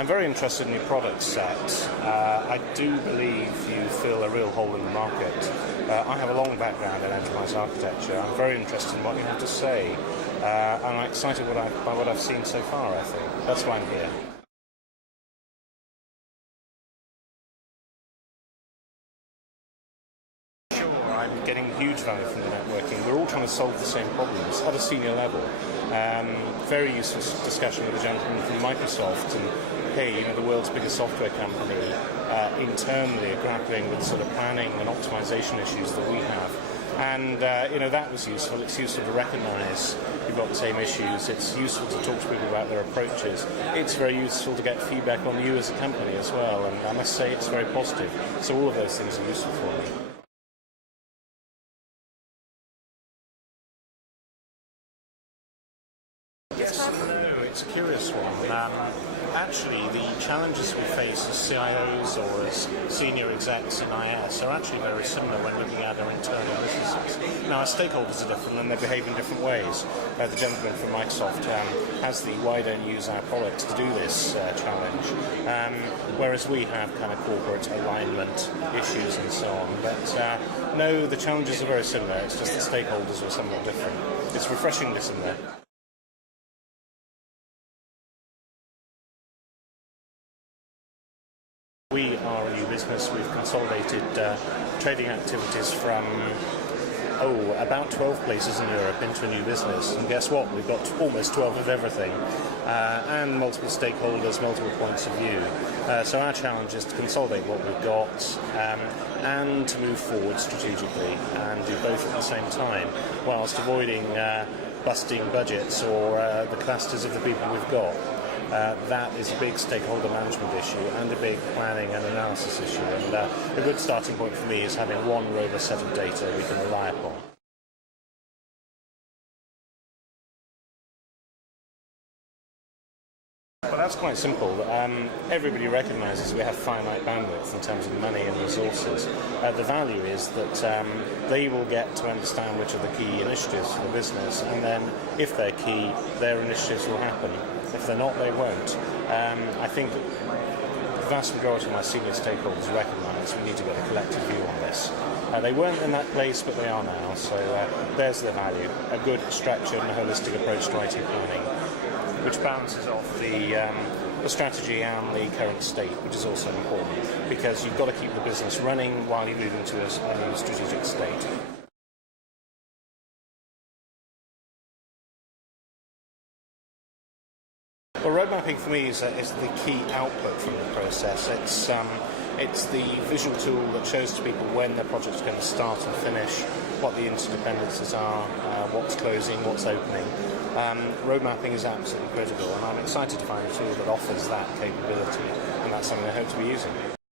I'm very interested in your product set. I do believe you fill a real hole in the market. I have a long background in enterprise architecture. I'm very interested in what you have to say. And I'm excited by what I've seen so far, I think. That's why I'm here. I'm getting huge value from the networking. We're all trying to solve the same problems at a senior level. Very useful discussion with a gentleman from Microsoft, and hey, the world's biggest software company internally are grappling with sort of planning and optimization issues that we have. And that was useful. It's useful to recognise you've got the same issues. It's useful to talk to people about their approaches. It's very useful to get feedback on you as a company as well, and I must say it's very positive. So all of those things are useful for me. Yes and no, it's a curious one. Actually, the challenges we face as CIOs or as senior execs in IS are actually very similar when looking at our internal businesses. Now, our stakeholders are different and they behave in different ways. The gentleman from Microsoft has the why don't use our products to do this challenge, whereas we have kind of corporate alignment issues and so on. But no, the challenges are very similar, it's just the stakeholders are somewhat different. It's refreshingly similar. We are a new business. We've consolidated trading activities from about 12 places in Europe into a new business. And guess what? We've got almost 12 of everything and multiple stakeholders, multiple points of view. So our challenge is to consolidate what we've got and to move forward strategically and do both at the same time, whilst avoiding busting budgets or the capacities of the people we've got. That is a big stakeholder management issue and a big planning and analysis issue. And a good starting point for me is having one robust set of data we can rely upon. Well, that's quite simple. Everybody recognises we have finite bandwidth in terms of money and resources. The value is that they will get to understand which are the key initiatives for the business, and then if they're key, their initiatives will happen. If they're not, they won't. I think the vast majority of my senior stakeholders recognise we need to get a collective view on this. They weren't in that place, but they are now, so there's the value. A good, structured and holistic approach to IT planning, which balances off the strategy and the current state, which is also important, because you've got to keep the business running while you move into a new strategic state. Well, road mapping for me is the key output from the process. It's the visual tool that shows to people when their project's going to start and finish, what the interdependencies are, what's closing, what's opening. Road mapping is absolutely critical, and I'm excited to find a tool that offers that capability, and that's something I hope to be using.